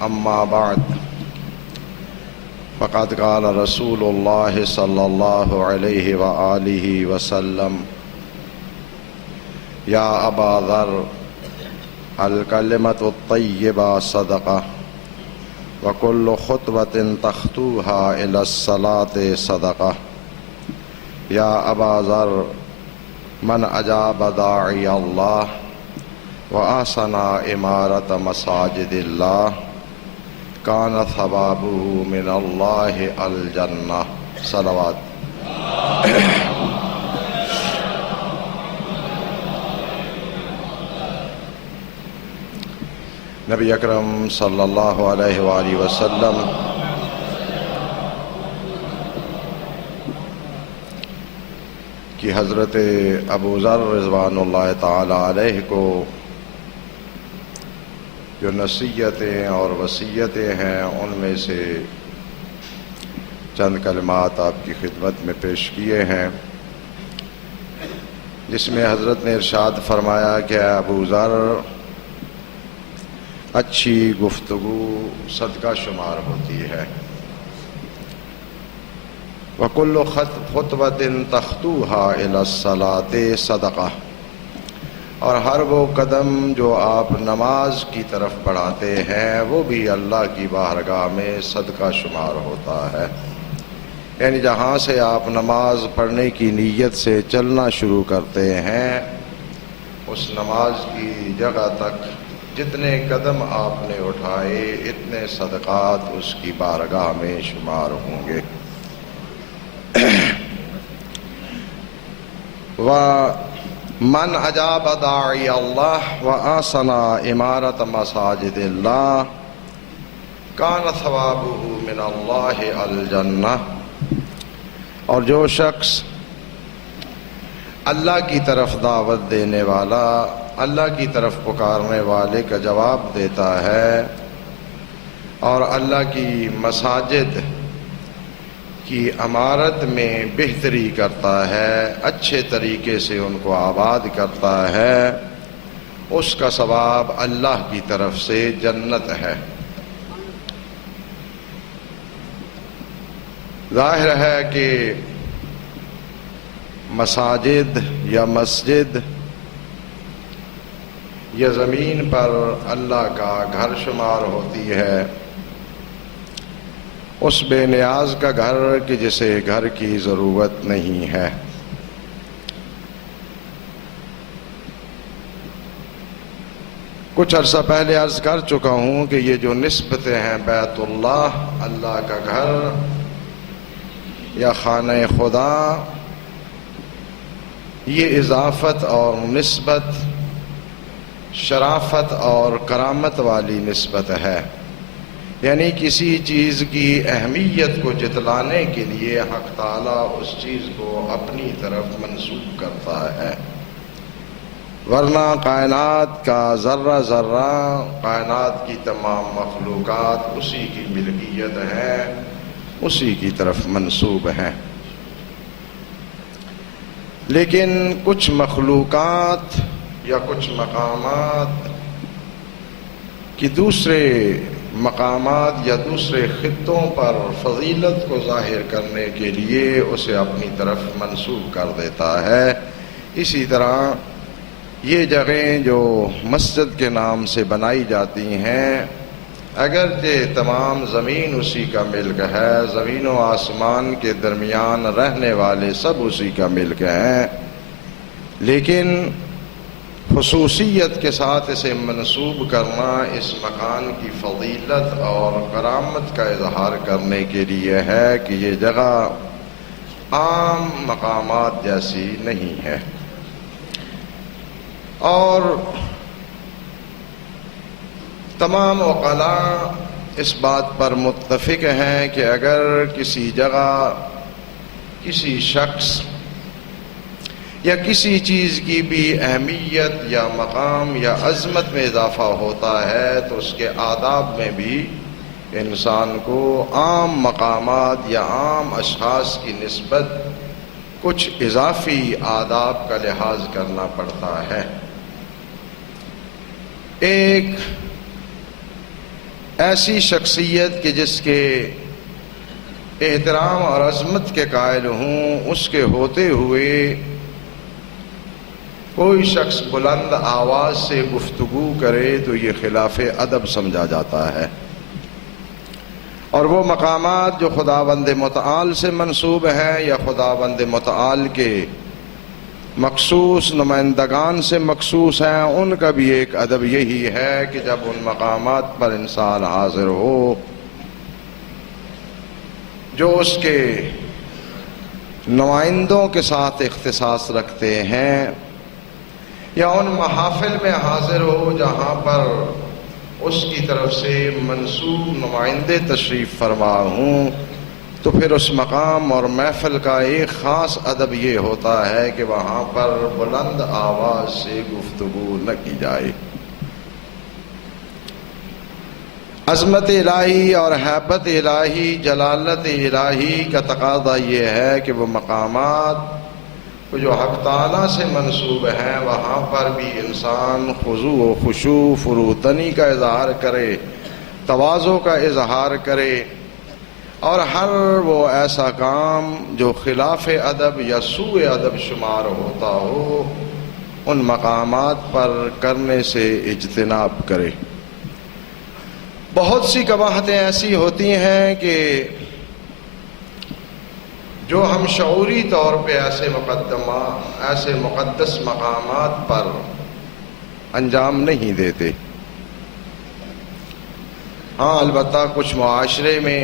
أما بعد فقد قال رسول الله صلى الله عليه وآله وسلم يا أبا ذر الكلمة الطيبة صدقة وكل خطوة تخطوها إلى الصلاة صدقة يا أبا ذر من أجاب داعي الله وأحسن إمارة مساجد الله كان ثوابه من الله الجنة صلوات نبی اکرم صلی اللہ علیہ وآلہ وسلم کی حضرت ابو ذر رضوان اللہ تعالی علیہ کو جو نصیحتیں اور وصیتیں ہیں ان میں سے چند کلمات آپ کی خدمت میں پیش کیے ہیں، جس میں حضرت نے ارشاد فرمایا کہ اے ابو ذر، اچھی گفتگو صدقہ شمار ہوتی ہے، وَكُلُّ خُطْوَةٍ تَخْطُوهَا إِلَى الصَّلَاةِ صَدَقَةٌ، اور ہر وہ قدم جو آپ نماز کی طرف بڑھاتے ہیں وہ بھی اللہ کی بارگاہ میں صدقہ شمار ہوتا ہے۔ یعنی جہاں سے آپ نماز پڑھنے کی نیت سے چلنا شروع کرتے ہیں، اس نماز کی جگہ تک جتنے قدم آپ نے اٹھائے اتنے صدقات اس کی بارگاہ میں شمار ہوں گے۔ وَمَنْ أَجَابَ دَاعِيَ اللَّهِ وَأَحْسَنَ إِمَارَةَ مَسَاجِدِ اللَّهِ كَانَ ثَوَابُهُ مِنَ اللَّهِ الْجَنَّةِ، اور جو شخص اللہ کی طرف دعوت دینے والا، اللہ کی طرف پکارنے والے کا جواب دیتا ہے اور اللہ کی مساجد کی عمارت میں بہتری کرتا ہے، اچھے طریقے سے ان کو آباد کرتا ہے، اس کا ثواب اللہ کی طرف سے جنت ہے۔ ظاہر ہے کہ مساجد یا مسجد یہ زمین پر اللہ کا گھر شمار ہوتی ہے، اس بے نیاز کا گھر کہ جسے گھر کی ضرورت نہیں ہے۔ کچھ عرصہ پہلے عرض کر چکا ہوں کہ یہ جو نسبتیں ہیں بیت اللہ، اللہ کا گھر یا خانہ خدا، یہ اضافت اور نسبت شرافت اور کرامت والی نسبت ہے، یعنی کسی چیز کی اہمیت کو جتلانے کے لیے حق تعالیٰ اس چیز کو اپنی طرف منسوب کرتا ہے، ورنہ کائنات کا ذرہ ذرہ، کائنات کی تمام مخلوقات اسی کی ملکیت ہے، اسی کی طرف منسوب ہیں۔ لیکن کچھ مخلوقات یا کچھ مقامات کی دوسرے مقامات یا دوسرے خطوں پر فضیلت کو ظاہر کرنے کے لیے اسے اپنی طرف منسوب کر دیتا ہے۔ اسی طرح یہ جگہیں جو مسجد کے نام سے بنائی جاتی ہیں، اگرچہ تمام زمین اسی کا ملک ہے، زمین و آسمان کے درمیان رہنے والے سب اسی کا ملک ہیں، لیکن خصوصیت کے ساتھ اسے منسوب کرنا اس مکان کی فضیلت اور کرامت کا اظہار کرنے کے لیے ہے کہ یہ جگہ عام مقامات جیسی نہیں ہے۔ اور تمام عقلاء اس بات پر متفق ہیں کہ اگر کسی جگہ، کسی شخص یا کسی چیز کی بھی اہمیت یا مقام یا عظمت میں اضافہ ہوتا ہے تو اس کے آداب میں بھی انسان کو عام مقامات یا عام اشخاص کی نسبت کچھ اضافی آداب کا لحاظ کرنا پڑتا ہے۔ ایک ایسی شخصیت کہ جس کے احترام اور عظمت کے قائل ہوں، اس کے ہوتے ہوئے کوئی شخص بلند آواز سے گفتگو کرے تو یہ خلاف ادب سمجھا جاتا ہے۔ اور وہ مقامات جو خداوند متعال سے منسوب ہیں یا خداوند متعال کے مخصوص نمائندگان سے مخصوص ہیں، ان کا بھی ایک ادب یہی ہے کہ جب ان مقامات پر انسان حاضر ہو جو اس کے نمائندوں کے ساتھ اختصاص رکھتے ہیں، یا ان محافل میں حاضر ہو جہاں پر اس کی طرف سے منصوب نمائندے تشریف فرما ہوں، تو پھر اس مقام اور محفل کا ایک خاص ادب یہ ہوتا ہے کہ وہاں پر بلند آواز سے گفتگو نہ کی جائے۔ عظمت الہی اور حیبت الہی، جلالت الہی کا تقاضا یہ ہے کہ وہ مقامات جو حق تعالیٰ سے منسوب ہیں وہاں پر بھی انسان خضوع و خشوع، فروتنی کا اظہار کرے، تواضع کا اظہار کرے، اور ہر وہ ایسا کام جو خلاف ادب یا سوء ادب شمار ہوتا ہو ان مقامات پر کرنے سے اجتناب کرے۔ بہت سی قباحتیں ایسی ہوتی ہیں کہ جو ہم شعوری طور پہ ایسے مقدس مقامات پر انجام نہیں دیتے۔ ہاں البتہ کچھ معاشرے میں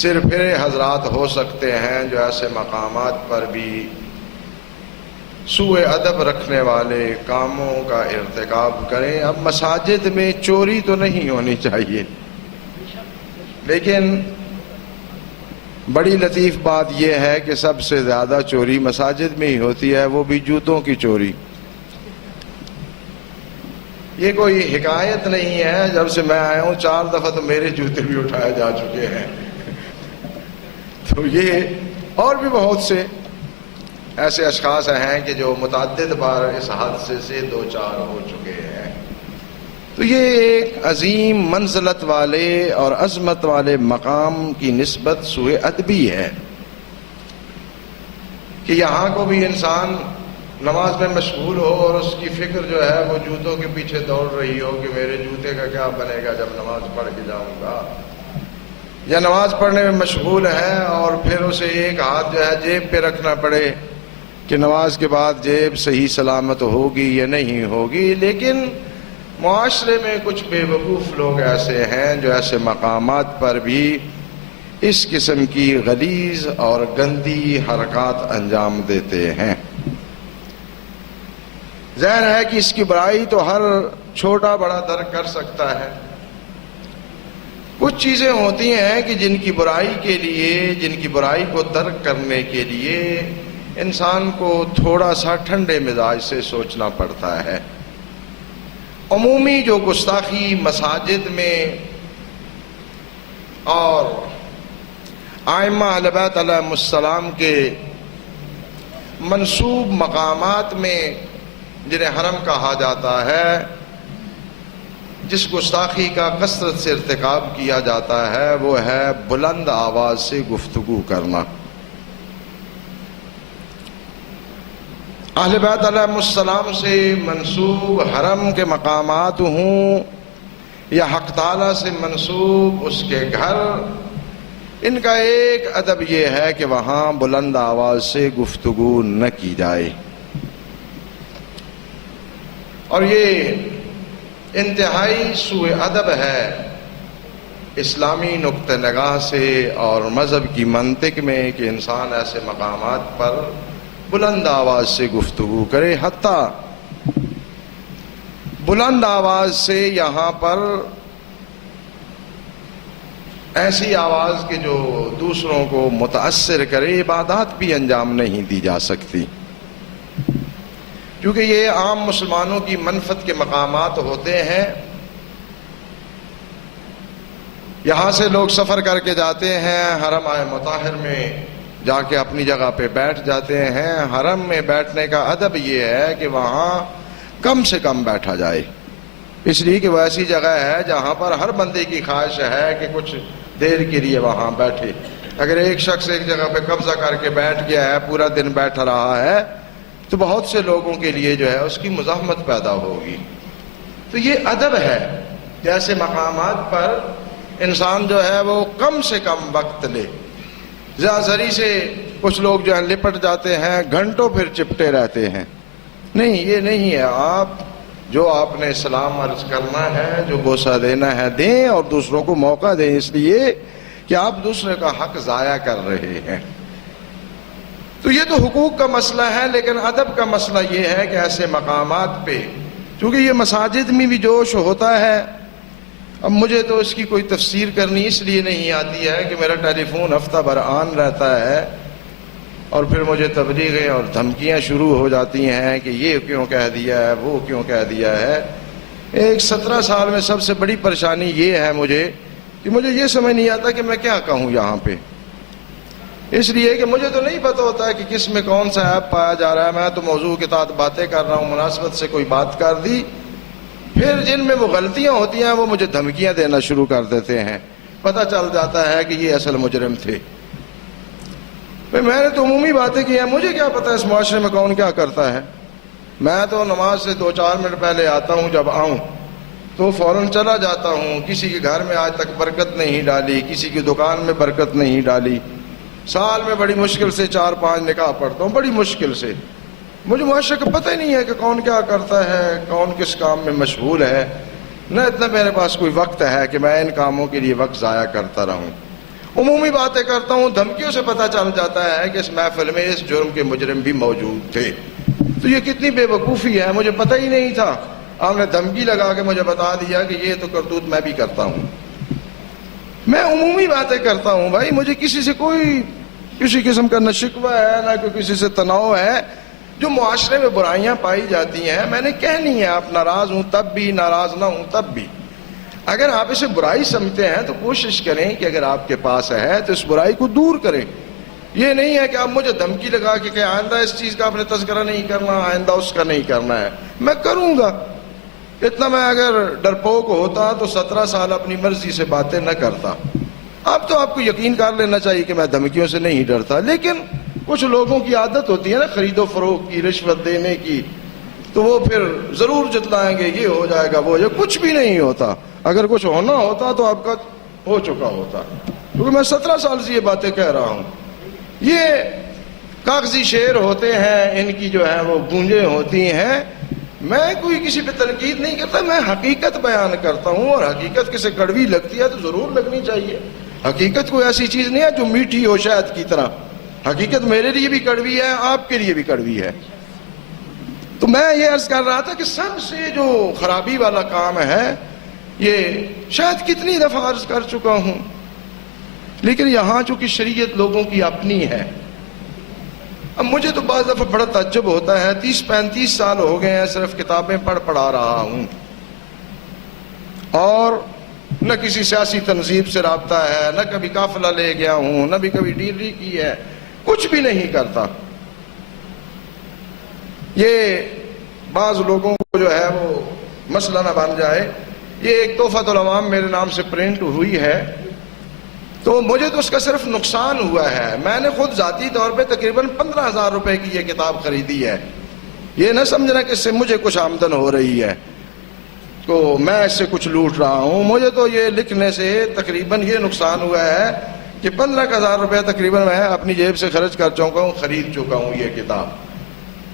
صرف پھرے حضرات ہو سکتے ہیں جو ایسے مقامات پر بھی سوء ادب رکھنے والے کاموں کا ارتکاب کریں۔ اب مساجد میں چوری تو نہیں ہونی چاہیے، لیکن بڑی لطیف بات یہ ہے کہ سب سے زیادہ چوری مساجد میں ہی ہوتی ہے، وہ بھی جوتوں کی چوری۔ یہ کوئی حکایت نہیں ہے، جب سے میں آیا ہوں 4 دفعہ تو میرے جوتے بھی اٹھائے جا چکے ہیں۔ تو یہ اور بھی بہت سے ایسے اشخاص ہیں کہ جو متعدد بار اس حادثے سے 2-4 ہو چکے ہیں۔ تو یہ ایک عظیم منزلت والے اور عظمت والے مقام کی نسبت سوء ادبی ہے کہ یہاں کو بھی انسان نماز میں مشغول ہو اور اس کی فکر جو ہے وہ جوتوں کے پیچھے دوڑ رہی ہو کہ میرے جوتے کا کیا بنے گا جب نماز پڑھ کے جاؤں گا، یا نماز پڑھنے میں مشغول ہے اور پھر اسے ایک ہاتھ جو ہے جیب پہ رکھنا پڑے کہ نماز کے بعد جیب صحیح سلامت ہوگی یا نہیں ہوگی۔ لیکن معاشرے میں کچھ بے وقوف لوگ ایسے ہیں جو ایسے مقامات پر بھی اس قسم کی غلیظ اور گندی حرکات انجام دیتے ہیں۔ ظاہر ہے کہ اس کی برائی تو ہر چھوٹا بڑا درک کر سکتا ہے۔ کچھ چیزیں ہوتی ہیں کہ جن کی برائی کے لیے، جن کی برائی کو ترک کرنے کے لیے انسان کو تھوڑا سا ٹھنڈے مزاج سے سوچنا پڑتا ہے۔ عمومی جو گستاخی مساجد میں اور ائمہ اہل بیت علیہم السلام کے منسوب مقامات میں جنہیں حرم کہا جاتا ہے، جس گستاخی کا کثرت سے ارتکاب کیا جاتا ہے وہ ہے بلند آواز سے گفتگو کرنا۔ اہل بیت علیہم السلام سے منسوب حرم کے مقامات ہوں یا حق تعالیٰ سے منسوب اس کے گھر، ان کا ایک ادب یہ ہے کہ وہاں بلند آواز سے گفتگو نہ کی جائے، اور یہ انتہائی سوء ادب ہے اسلامی نقطہ نگاہ سے اور مذہب کی منطق میں کہ انسان ایسے مقامات پر بلند آواز سے گفتگو کرے۔ حتیٰ بلند آواز سے یہاں پر ایسی آواز کہ جو دوسروں کو متاثر کرے، عبادات بھی انجام نہیں دی جا سکتی، کیونکہ یہ عام مسلمانوں کی منفعت کے مقامات ہوتے ہیں۔ یہاں سے لوگ سفر کر کے جاتے ہیں، حرم مطہر میں جا کے اپنی جگہ پہ بیٹھ جاتے ہیں۔ حرم میں بیٹھنے کا ادب یہ ہے کہ وہاں کم سے کم بیٹھا جائے، اس لیے کہ وہ ایسی جگہ ہے جہاں پر ہر بندے کی خواہش ہے کہ کچھ دیر کے لیے وہاں بیٹھے. اگر ایک شخص ایک جگہ پہ قبضہ کر کے بیٹھ گیا ہے، پورا دن بیٹھا رہا ہے، تو بہت سے لوگوں کے لیے جو ہے اس کی مزاحمت پیدا ہوگی. تو یہ ادب ہے کہ ایسے مقامات پر انسان جو ہے وہ کم سے کم وقت لے. زری سے کچھ لوگ جو ہیں لپٹ جاتے ہیں، گھنٹوں پھر چپٹے رہتے ہیں. نہیں، یہ نہیں ہے. آپ نے سلام عرض کرنا ہے، جو بوسہ دینا ہے دیں، اور دوسروں کو موقع دیں، اس لیے کہ آپ دوسرے کا حق ضائع کر رہے ہیں. تو یہ تو حقوق کا مسئلہ ہے، لیکن ادب کا مسئلہ یہ ہے کہ ایسے مقامات پہ، چونکہ یہ مساجد میں بھی جوش ہوتا ہے. اب مجھے تو اس کی کوئی تفسیر کرنی اس لیے نہیں آتی ہے کہ میرا ٹیلی فون ہفتہ بھر آن رہتا ہے، اور پھر مجھے تبلیغیں اور دھمکیاں شروع ہو جاتی ہیں کہ یہ کیوں کہہ دیا ہے، وہ کیوں کہہ دیا ہے. ایک 17 سال میں سب سے بڑی پریشانی یہ ہے مجھے کہ مجھے یہ سمجھ نہیں آتا کہ میں کیا کہوں یہاں پہ. اس لیے کہ مجھے تو نہیں پتہ ہوتا ہے کہ کس میں کون سا ایپ پایا جا رہا ہے. میں تو موضوع کے تحت باتیں کر رہا ہوں، مناسبت سے کوئی بات کر دی، پھر جن میں وہ غلطیاں ہوتی ہیں وہ مجھے دھمکیاں دینا شروع کر دیتے ہیں. پتہ چل جاتا ہے کہ یہ اصل مجرم تھے. میں نے تو عمومی باتیں کی ہیں، مجھے کیا پتہ اس معاشرے میں کون کیا کرتا ہے. میں تو نماز سے 2-4 منٹ پہلے آتا ہوں، جب آؤں تو فوراً چلا جاتا ہوں. کسی کے گھر میں آج تک برکت نہیں ڈالی، کسی کی دکان میں برکت نہیں ڈالی. سال میں بڑی مشکل سے 4-5 نکاح پڑھتا ہوں، بڑی مشکل سے. مجھے معاشرے کا پتہ ہی نہیں ہے کہ کون کیا کرتا ہے، کون کس کام میں مشغول ہے. نہ اتنا میرے پاس کوئی وقت ہے کہ میں ان کاموں کے لیے وقت ضائع کرتا رہوں. عمومی باتیں کرتا ہوں، دھمکیوں سے پتہ چل جاتا ہے کہ اس محفل میں اس جرم کے مجرم بھی موجود تھے. تو یہ کتنی بے وقوفی ہے، مجھے پتہ ہی نہیں تھا. آپ نے دھمکی لگا کے مجھے بتا دیا کہ یہ تو کرتوت میں بھی کرتا ہوں. میں عمومی باتیں کرتا ہوں بھائی، مجھے کسی سے کوئی کسی قسم کا نہ شکوہ ہے، نہ کوئی کسی سے تناؤ ہے. جو معاشرے میں برائیاں پائی جاتی ہیں میں نے کہنی ہے. آپ ناراض ہوں تب بھی، ناراض نہ ہوں تب بھی. اگر آپ اسے برائی سمجھتے ہیں تو کوشش کریں کہ اگر آپ کے پاس ہے تو اس برائی کو دور کریں. یہ نہیں ہے کہ آپ مجھے دھمکی لگا کے کہ آئندہ اس چیز کا آپ نے تذکرہ نہیں کرنا، آئندہ اس کا نہیں کرنا ہے. میں کروں گا. اتنا میں اگر ڈرپوک ہوتا تو 17 سال اپنی مرضی سے باتیں نہ کرتا. اب تو آپ کو یقین کر لینا چاہیے کہ میں دھمکیوں سے نہیں ڈرتا. لیکن کچھ لوگوں کی عادت ہوتی ہے نا خرید و فروخت کی، رشوت دینے کی، تو وہ پھر ضرور جتلائیں گے یہ ہو جائے گا، وہ کچھ بھی نہیں ہوتا. اگر کچھ ہونا ہوتا تو آپ کا ہو چکا ہوتا. کیونکہ میں 17 سال سے یہ باتیں کہہ رہا ہوں. یہ کاغذی شعر ہوتے ہیں، ان کی جو ہے وہ گونجیں ہوتی ہیں. میں کوئی کسی پہ تنقید نہیں کرتا، میں حقیقت بیان کرتا ہوں. اور حقیقت کسے کڑوی لگتی ہے تو ضرور لگنی چاہیے. حقیقت کوئی ایسی چیز نہیں ہے جو میٹھی ہو شہد کی طرح. حقیقت میرے لیے بھی کڑوی ہے، آپ کے لیے بھی کڑوی ہے. تو میں یہ عرض کر رہا تھا کہ سب سے جو خرابی والا کام ہے، یہ شاید کتنی دفعہ عرض کر چکا ہوں، لیکن یہاں چونکہ شریعت لوگوں کی اپنی ہے. اب مجھے تو بعض دفعہ بڑا تعجب ہوتا ہے، 30-35 سال ہو گئے ہیں صرف کتابیں پڑھا رہا ہوں، اور نہ کسی سیاسی تنظیم سے رابطہ ہے، نہ کبھی قافلہ لے گیا ہوں، نہ بھی کبھی ڈیلری کی ہے، کچھ بھی نہیں کرتا. یہ بعض لوگوں کو جو ہے وہ مسئلہ نہ بن جائے. یہ ایک تحفۃ العوام میرے نام سے پرنٹ ہوئی ہے، تو مجھے تو اس کا صرف نقصان ہوا ہے. میں نے خود ذاتی طور پہ تقریباً 15,000 روپے کی یہ کتاب خریدی ہے. یہ نہ سمجھنا کہ اس سے مجھے کچھ آمدن ہو رہی ہے تو میں اس سے کچھ لوٹ رہا ہوں. مجھے تو یہ لکھنے سے تقریباً یہ نقصان ہوا ہے کہ 15,000 روپے تقریباً میں اپنی جیب سے خرچ کر چکا ہوں، خرید چکا ہوں یہ کتاب.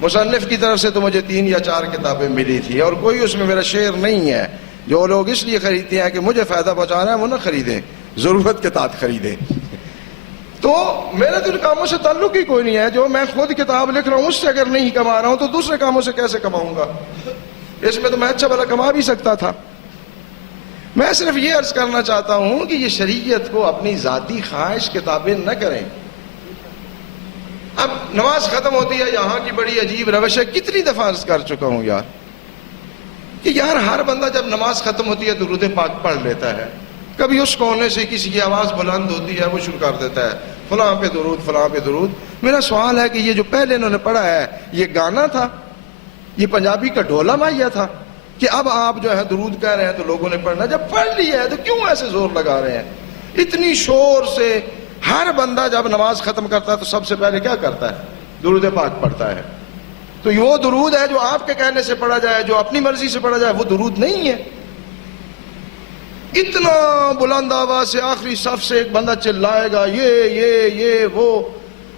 مصنف کی طرف سے تو مجھے 3 یا 4 کتابیں ملی تھی، اور کوئی اس میں میرا شعر نہیں ہے. جو لوگ اس لیے خریدتے ہیں کہ مجھے فائدہ پہنچانا ہے، وہ نہ خریدیں، ضرورت کے تحت خریدیں. تو میرا تو ان کاموں سے تعلق ہی کوئی نہیں ہے. جو میں خود کتاب لکھ رہا ہوں اس سے اگر نہیں کما رہا ہوں تو دوسرے کاموں سے کیسے کماؤں گا؟ اس میں تو میں اچھا بھلا کما بھی سکتا تھا. میں صرف یہ عرض کرنا چاہتا ہوں کہ یہ شریعت کو اپنی ذاتی خواہش کتابیں نہ کریں. اب نماز ختم ہوتی ہے، یہاں کی بڑی عجیب روش ہے. کتنی دفعہ عرض کر چکا ہوں یار کہ ہر بندہ جب نماز ختم ہوتی ہے درود پاک پڑھ لیتا ہے. کبھی اس کونے سے کسی کی آواز بلند ہوتی ہے، وہ شروع کر دیتا ہے فلاں پہ درود، فلاں پہ درود. میرا سوال ہے کہ یہ جو پہلے انہوں نے پڑھا ہے یہ گانا تھا، یہ پنجابی کا ڈھولا مائیا تھا؟ کہ اب آپ جو ہے درود کہہ رہے ہیں تو لوگوں نے پڑھنا، جب پڑھ لیا ہے تو کیوں ایسے زور لگا رہے ہیں اتنی شور سے؟ ہر بندہ جب نماز ختم کرتا ہے تو سب سے پہلے کیا کرتا ہے؟ درود پاک پڑھتا ہے. تو وہ درود ہے جو آپ کے کہنے سے پڑھا جائے، جو اپنی مرضی سے پڑھا جائے، وہ درود نہیں ہے. اتنا بلند آواز سے آخری صف سے ایک بندہ چلائے گا یہ وہ.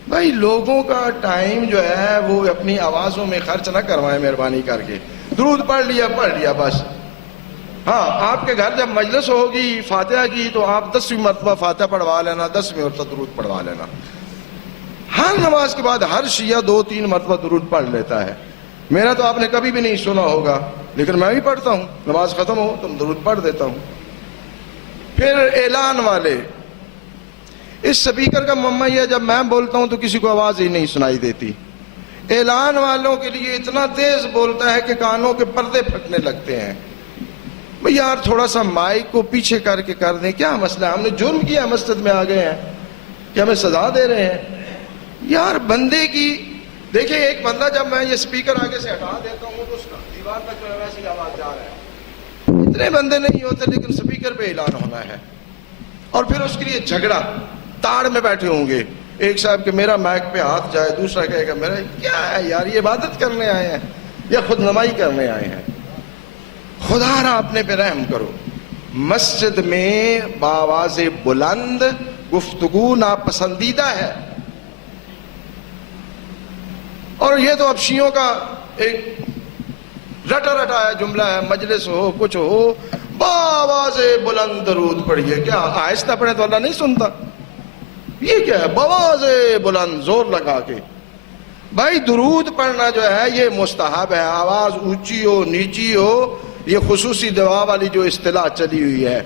بھائی لوگوں کا ٹائم جو ہے وہ اپنی آوازوں میں خرچ نہ کروائیں مہربانی کر کے. درود پڑھ لیا بس. ہاں آپ کے گھر جب مجلس ہوگی فاتحہ کی تو آپ 10ویں مرتبہ فاتحہ پڑھوا لینا، 10ویں مرتبہ درود پڑھوا لینا. ہر نماز کے بعد ہر شیعہ 2-3 مرتبہ درود پڑھ لیتا ہے. میرا تو آپ نے کبھی بھی نہیں سنا ہوگا، لیکن میں بھی پڑھتا ہوں. نماز ختم ہو تو درود پڑھ دیتا ہوں. پھر اعلان والے، اس سپیکر کا مما یہ ہے جب میں بولتا ہوں تو کسی کو آواز ہی نہیں سنائی دیتی. اعلان والوں کے لیے اتنا تیز بولتا ہے کہ کانوں کے پردے پھٹنے لگتے ہیں. بھئی یار تھوڑا سا مائک کو پیچھے کر کے کر دیں، کیا مسئلہ ہے؟ ہم نے جرم کیا مسجد میں آ گئے ہیں کہ ہمیں سزا دے رہے ہیں؟ یار بندے کی دیکھیں، ایک بندہ جب میں یہ سپیکر آگے سے ہٹا دیتا ہوں تو اس کا دیوار تک جو ہے ویسی آواز جا رہا ہے. اتنے بندے نہیں ہوتے لیکن سپیکر پہ اعلان ہونا ہے. اور پھر اس کے لیے جھگڑا، تاڑ میں بیٹھے ہوں گے، ایک صاحب کہ میرا مائک پہ ہاتھ جائے، دوسرا کہے گا میرا. کیا ہے یار، یہ عبادت کرنے آئے ہیں یا خود نمائی کرنے آئے ہیں؟ خدا را اپنے پہ رحم کرو. مسجد میں بآواز بلند گفتگو ناپسندیدہ ہے. اور یہ تو اب شیعوں کا ایک رٹا ہے جملہ ہے، مجلس ہو کچھ ہو بآواز بلند درود پڑھیے. کیا آہستہ پڑھیں تو اللہ نہیں سنتا؟ یہ کیا ہے بآواز بلند زور لگا کے؟ بھائی درود پڑھنا جو ہے یہ مستحب ہے. آواز اونچی ہو نیچی ہو، یہ خصوصی دعا والی جو اصطلاح چلی ہوئی ہے.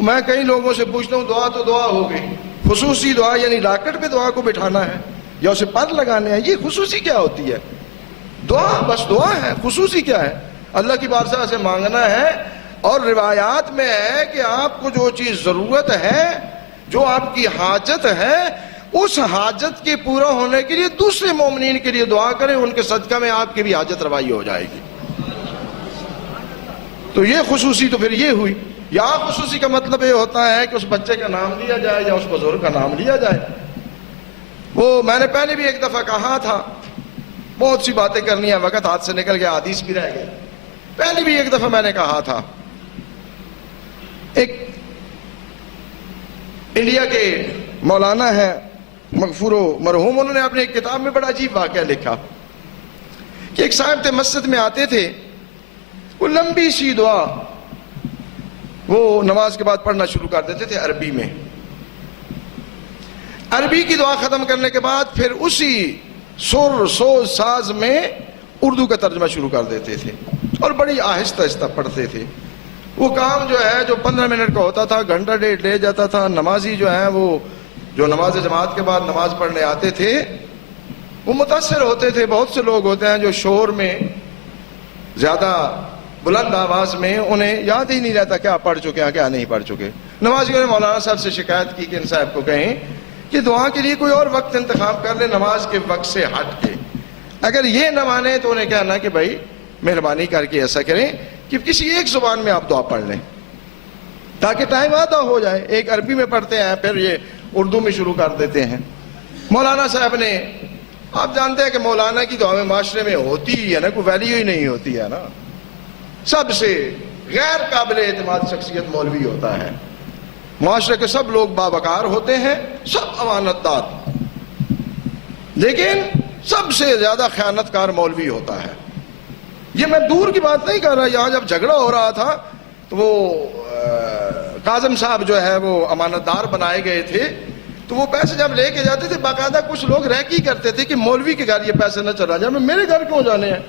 میں کئی لوگوں سے پوچھتا ہوں دعا تو دعا ہو گئی، خصوصی دعا یعنی لاکٹ پہ دعا کو بٹھانا ہے یا اسے پر لگانے ہیں؟ یہ خصوصی کیا ہوتی ہے؟ دعا بس دعا ہے، خصوصی کیا ہے؟ اللہ کی بارگاہ سے مانگنا ہے. اور روایات میں ہے کہ آپ کو جو چیز ضرورت ہے، جو آپ کی حاجت ہے، اس حاجت کے پورا ہونے کے لیے دوسرے مومنین کے لیے دعا کریں، ان کے صدقہ میں آپ کی بھی حاجت روائی ہو جائے گی. تو یہ خصوصی تو پھر یہ ہوئی. یا خصوصی کا مطلب یہ ہوتا ہے کہ اس بچے کا نام لیا جائے یا اس بزرگ کا نام لیا جائے. وہ میں نے پہلے بھی ایک دفعہ کہا تھا، بہت سی باتیں کرنی ہیں، وقت ہاتھ سے نکل گیا، حدیث بھی رہ گئی. پہلے بھی ایک دفعہ میں نے کہا تھا، ایک انڈیا کے مولانا ہے مغفور و مرحوم، انہوں نے اپنے ایک کتاب میں بڑا عجیب واقعہ لکھا کہ ایک صاحب تھے مسجد میں آتے تھے، وہ لمبی سی دعا وہ نماز کے بعد پڑھنا شروع کر دیتے تھے عربی میں. عربی کی دعا ختم کرنے کے بعد پھر اسی سر سوز ساز میں اردو کا ترجمہ شروع کر دیتے تھے اور بڑی آہستہ آہستہ پڑھتے تھے. وہ کام جو ہے جو 15 منٹ کا ہوتا تھا گھنٹہ ڈیڑھ لے جاتا تھا. نمازی جو ہیں وہ جو نماز جماعت کے بعد نماز پڑھنے آتے تھے وہ متاثر ہوتے تھے. بہت سے لوگ ہوتے ہیں جو شور میں زیادہ بلند آواز میں انہیں یاد ہی نہیں رہتا کیا پڑھ چکے ہیں کیا نہیں پڑھ چکے. نمازیوں نے مولانا صاحب سے شکایت کی کہ ان صاحب کو کہیں کہ دعا کے لیے کوئی اور وقت انتخاب کر لیں نماز کے وقت سے ہٹ کے. اگر یہ نہ مانے تو انہیں کہنا کہ بھائی مہربانی کر کے ایسا کریں کہ کسی ایک زبان میں آپ دعا پڑھ لیں تاکہ ٹائم آدھا ہو جائے. ایک عربی میں پڑھتے ہیں پھر یہ اردو میں شروع کر دیتے ہیں. مولانا صاحب نے، آپ جانتے ہیں کہ مولانا کی دعا میں معاشرے میں ہوتی ہی ہے نا، کوئی ویلیو ہی نہیں ہوتی ہے نا. سب سے غیر قابل اعتماد شخصیت مولوی ہوتا ہے. معاشرے کے سب لوگ باوقار ہوتے ہیں، سب امانت دار، لیکن سب سے زیادہ خیانت کار مولوی ہوتا ہے. یہ میں دور کی بات نہیں کر رہا. یہاں جب جھگڑا ہو رہا تھا تو وہ کاظم صاحب جو ہے وہ امانت دار بنائے گئے تھے، تو وہ پیسے جب لے کے جاتے تھے باقاعدہ کچھ لوگ رہکی کرتے تھے کہ مولوی کے گھر یہ پیسے نہ چلا جائے. میرے گھر کیوں جانے ہیں؟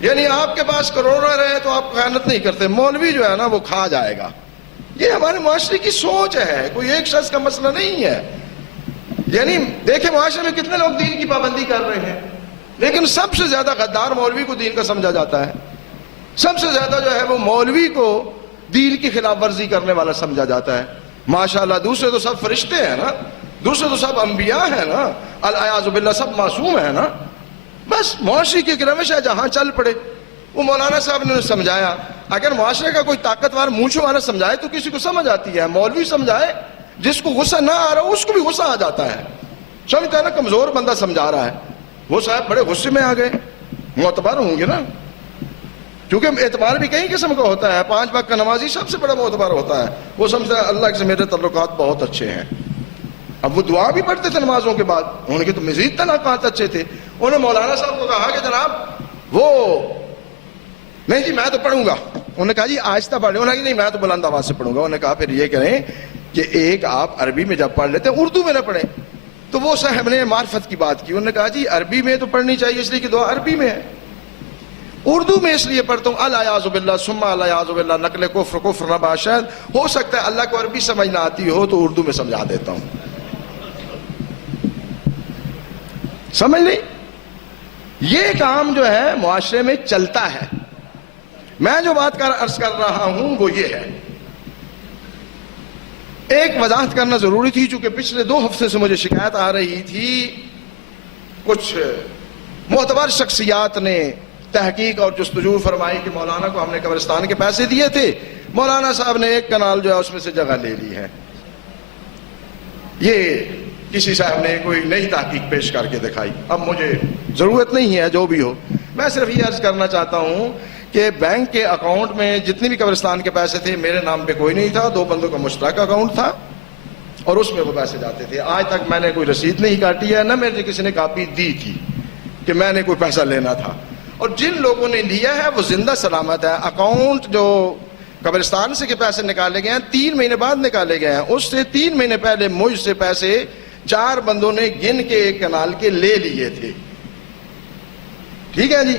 یعنی آپ کے پاس کروڑوں رہے تو آپ خیانت نہیں کرتے، مولوی جو ہے نا وہ کھا جائے گا. یہ ہمارے معاشرے کی سوچ ہے، کوئی ایک شخص کا مسئلہ نہیں ہے. یعنی دیکھیں معاشرے میں کتنے لوگ دین کی پابندی کر رہے ہیں، لیکن سب سے زیادہ غدار مولوی کو دین کا سمجھا جاتا ہے. سب سے زیادہ جو ہے وہ مولوی کو دین کی خلاف ورزی کرنے والا سمجھا جاتا ہے. ماشاءاللہ دوسرے تو سب فرشتے ہیں نا، دوسرے تو سب انبیاء ہیں نا، الیاذ باللہ سب معصوم ہیں نا. بس معاشرے کی ایک روش ہے جہاں چل پڑے وہ مولانا صاحب نے سمجھایا. اگر معاشرے کا کوئی طاقتور مونچھوں والا سمجھائے تو کسی کو سمجھ آتی ہے. مولوی سمجھائے, جس کو غصہ نہ آ رہا ہو اس کو بھی غصہ آ جاتا ہے. سمجھتا ہے نا, کمزور بندہ سمجھا رہا ہے, وہ صاحب بڑے غصے میں آ گئے, معتبر ہوں گے نا, کیونکہ اعتبار بھی کئی قسم کا ہوتا ہے. 5 وقت کا نمازی سب سے بڑا معتبر ہوتا ہے, وہ سمجھتا ہے اللہ سے میرے تعلقات بہت اچھے ہیں. اب وہ دعا بھی پڑھتے تھے نمازوں کے بعد, ان کے تو مزید تعلقات اچھے تھے. انہوں نے مولانا صاحب کو کہا کہ جناب وہ نہیں جی میں تو پڑھوں گا. انہوں نے کہا جی آہستہ پڑھیں. انہوں نے کہا نہیں میں تو بلند آواز سے پڑھوں گا. انہوں نے کہا پھر یہ کریں کہ ایک آپ عربی میں جب پڑھ لیتے ہیں اردو میں نہ پڑھیں. تو وہ صاحب نے معرفت کی بات کی. انہوں نے کہا جی عربی میں تو پڑھنی چاہیے اس لیے کہ دعا عربی میں ہے, اردو میں اس لیے پڑھتا ہوں الیاذ باللہ ثم الیاذ باللہ نقل کفر نہ باشد. ہو سکتا ہے اللہ کو عربی سمجھ نہ آتی ہو تو اردو میں سمجھا دیتا ہوں. سمجھ نہیں, یہ کام جو ہے معاشرے میں چلتا ہے. میں جو بات عرض کر رہا ہوں وہ یہ ہے, ایک وضاحت کرنا ضروری تھی چونکہ پچھلے 2 ہفتے سے مجھے شکایت آ رہی تھی. کچھ معتبر شخصیات نے تحقیق اور جستجو فرمائی کہ مولانا کو ہم نے قبرستان کے پیسے دیے تھے, مولانا صاحب نے ایک کنال جو ہے اس میں سے جگہ لے لی ہے. یہ کسی صاحب نے کوئی نئی تحقیق پیش کر کے دکھائی. اب مجھے ضرورت نہیں ہے جو بھی ہو, میں صرف یہ عرض کرنا چاہتا ہوں کہ بینک کے اکاؤنٹ میں جتنے بھی قبرستان کے پیسے تھے میرے نام پہ کوئی نہیں تھا, 2 بندوں کا مشترکہ اکاؤنٹ تھا اور اس میں وہ پیسے جاتے تھے. آج تک میں نے کوئی رسید نہیں کاٹی ہے, نہ میرے کسی نے کاپی دی تھی کہ میں نے کوئی پیسہ لینا تھا. اور جن لوگوں نے لیا ہے وہ زندہ سلامت ہے. اکاؤنٹ جو قبرستان سے کے پیسے نکالے گئے ہیں 3 مہینے بعد نکالے گئے ہیں, اس سے 3 مہینے پہلے مجھ سے پیسے 4 بندوں نے گن کے ایک کنال کے لے لیے تھے. ٹھیک ہے جی.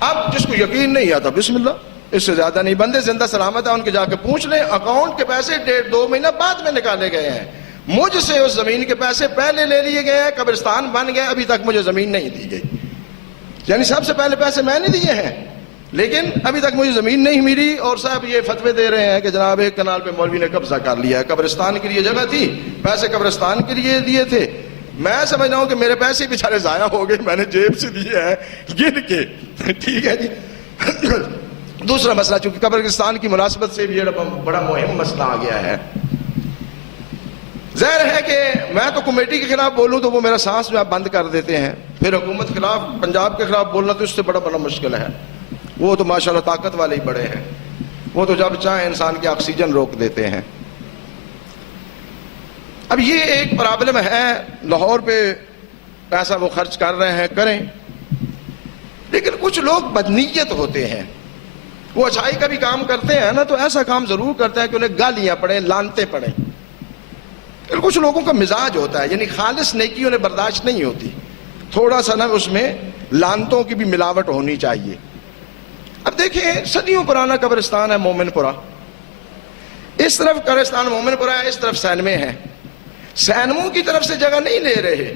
اب جس کو یقین نہیں آتا بسم اللہ, اس سے زیادہ نہیں. بندے زندہ سلامت ہیں, ان کے جا کے پوچھ لیں. اکاؤنٹ کے پیسے 1.5-2 مہینہ بعد میں نکالے گئے ہیں. مجھ سے اس زمین کے پیسے پہلے لے لیے گئے ہیں, قبرستان بن گئے, ابھی تک مجھے زمین نہیں دی گئی. یعنی سب سے پہلے پیسے میں نے دیے ہیں لیکن ابھی تک مجھے زمین نہیں ملی. اور صاحب یہ فتوے دے رہے ہیں کہ جناب ایک کنال پہ مولوی نے قبضہ کر لیا ہے, قبرستان کے لیے جگہ تھی, پیسے قبرستان کے لیے دیے تھے. میں سمجھ رہا ہوں کہ میرے پیسے بیچارے ضائع ہو گئے, میں نے جیب سے دیے ہیں گن کے. ٹھیک ہے جی. دوسرا مسئلہ, چونکہ قبرستان کی مناسبت سے بھی یہ بڑا مہم مسئلہ آ گیا ہے. ظاہر ہے کہ میں تو کمیٹی کے خلاف بولوں تو وہ میرا سانس جو ہے بند کر دیتے ہیں, پھر حکومت خلاف پنجاب کے خلاف بولنا تو اس سے بڑا مشکل ہے. وہ تو ماشاءاللہ طاقت والے ہی بڑے ہیں, وہ تو جب چاہیں انسان کی آکسیجن روک دیتے ہیں. اب یہ ایک پرابلم ہے, لاہور پہ پیسہ وہ خرچ کر رہے ہیں, کریں, لیکن کچھ لوگ بدنیت ہوتے ہیں. وہ اچھائی کا بھی کام کرتے ہیں نا تو ایسا کام ضرور کرتے ہیں کہ انہیں گالیاں پڑیں, لانتے پڑیں. کچھ لوگوں کا مزاج ہوتا ہے, یعنی خالص نیکی انہیں برداشت نہیں ہوتی, تھوڑا سا نا اس میں لانتوں کی بھی ملاوٹ ہونی چاہیے. اب دیکھیں صدیوں پرانا قبرستان ہے مومن پورہ, اس طرف قبرستان مومن پورہ ہے, اس طرف سینمے ہے. سینموں کی طرف سے جگہ نہیں لے رہے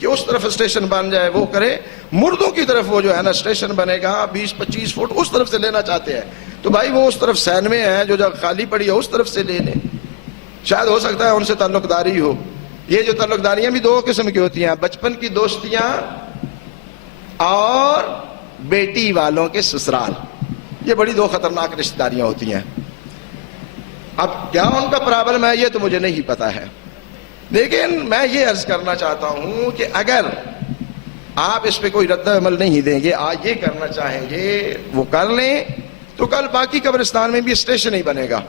کہ اس طرف اسٹیشن بن جائے, وہ کرے. مردوں کی طرف وہ جو ہے نا اسٹیشن بنے گا 20-25 فٹ, اس طرف سے لینا چاہتے ہیں. تو بھائی وہ اس طرف سینمے ہیں, جو جگہ خالی پڑی ہے اس طرف سے لے لیں. شاید ہو سکتا ہے ان سے تعلق داری ہو. یہ جو تعلق داریاں بھی 2 قسم کی ہوتی ہیں, بچپن کی دوستیاں اور بیٹی والوں کے سسرال. یہ بڑی 2 خطرناک رشتہ داریاں ہوتی ہیں. اب کیا ان کا پرابلم ہے یہ تو مجھے نہیں پتا ہے, لیکن میں یہ عرض کرنا چاہتا ہوں کہ اگر آپ اس پہ کوئی رد عمل نہیں دیں گے, آج یہ کرنا چاہیں گے وہ کر لیں, تو کل باقی قبرستان میں بھی اسٹیشن ہی بنے گا,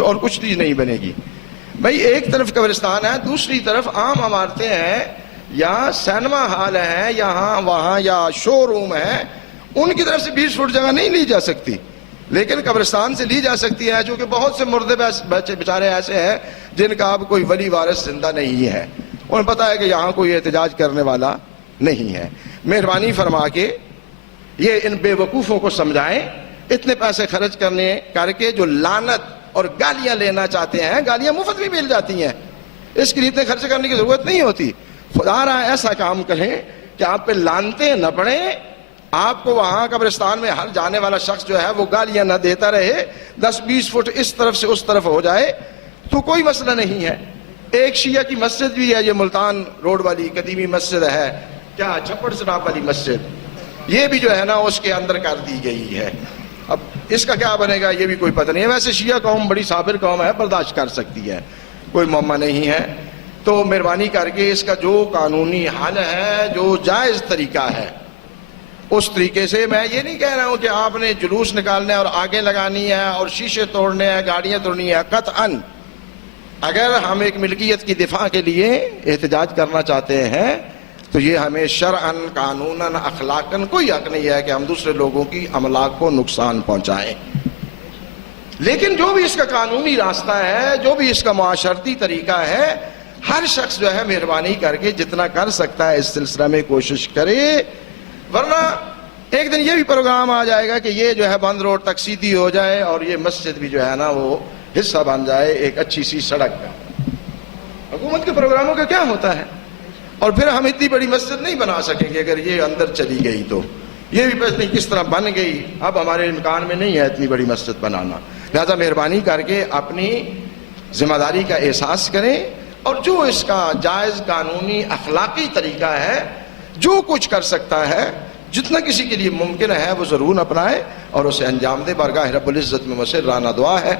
اور کچھ چیز نہیں بنے گی. بھائی ایک طرف قبرستان ہے, دوسری طرف عام عمارتیں ہیں, یا سینما ہال ہیں, یہاں وہاں یا شو روم ہے, ان کی طرف سے 20 فٹ جگہ نہیں لی جا سکتی, لیکن قبرستان سے لی جا سکتی ہے. چونکہ بہت سے مردے بچے بیچارے ایسے ہیں جن کا اب کوئی ولی وارث زندہ نہیں ہے, انہیں پتا ہے کہ یہاں کوئی احتجاج کرنے والا نہیں ہے. مہربانی فرما کے یہ ان بے وقوفوں کو سمجھائیں, اتنے پیسے خرچ کرنے کر کے جو لعنت اور گالیاں لینا چاہتے ہیں, گالیاں مفت بھی مل جاتی ہیں, اس کے لیے اتنے خرچ کرنے کی ضرورت نہیں ہوتی. خدا رہا ایسا کام کریں کہ آپ پہ لانتے نہ پڑیں, آپ کو وہاں قبرستان میں ہر جانے والا شخص جو ہے وہ گالیاں نہ دیتا رہے, 10-20 فٹ اس طرف سے اس طرف ہو جائے تو کوئی مسئلہ نہیں ہے. ایک شیعہ کی مسجد بھی ہے, یہ ملتان روڈ والی قدیمی مسجد ہے, کیا چھپڑ جناب والی مسجد, یہ بھی جو ہے نا اس کے اندر کر دی گئی ہے. اب اس کا کیا بنے گا یہ بھی کوئی پتہ نہیں ہے. ویسے شیعہ قوم بڑی صابر قوم ہے, برداشت کر سکتی ہے, کوئی معمہ نہیں ہے. تو مہربانی کر کے اس کا جو قانونی حل ہے, جو جائز طریقہ ہے, اس طریقے سے. میں یہ نہیں کہہ رہا ہوں کہ آپ نے جلوس نکالنا ہے اور آگے لگانی ہے اور شیشے توڑنے ہیں, گاڑیاں توڑنی ہیں. قطعاً اگر ہم ایک ملکیت کی دفاع کے لیے احتجاج کرنا چاہتے ہیں تو یہ ہمیں شرعاً, قانوناً, اخلاقاً کوئی حق نہیں ہے کہ ہم دوسرے لوگوں کی املاک کو نقصان پہنچائیں. لیکن جو بھی اس کا قانونی راستہ ہے, جو بھی اس کا معاشرتی طریقہ ہے, ہر شخص جو ہے مہربانی کر کے جتنا کر سکتا ہے اس سلسلہ میں کوشش کرے. ورنہ ایک دن یہ بھی پروگرام آ جائے گا کہ یہ جو ہے بند روڈ تک سیدھی ہو جائے اور یہ مسجد بھی جو ہے نا وہ حصہ بن جائے ایک اچھی سی سڑک کا. حکومت کے پروگراموں کا کیا ہوتا ہے؟ اور پھر ہم اتنی بڑی مسجد نہیں بنا سکیں گے اگر یہ اندر چلی گئی تو. یہ بھی پتہ نہیں کس طرح بن گئی, اب ہمارے امکان میں نہیں ہے اتنی بڑی مسجد بنانا. لہذا مہربانی کر کے اپنی ذمہ داری کا احساس کریں اور جو اس کا جائز قانونی اخلاقی طریقہ ہے, جو کچھ کر سکتا ہے, جتنا کسی کے لیے ممکن ہے وہ ضرور اپنائے اور اسے انجام دے. بارگاہ رب العزت میں مسررانہ دعا ہے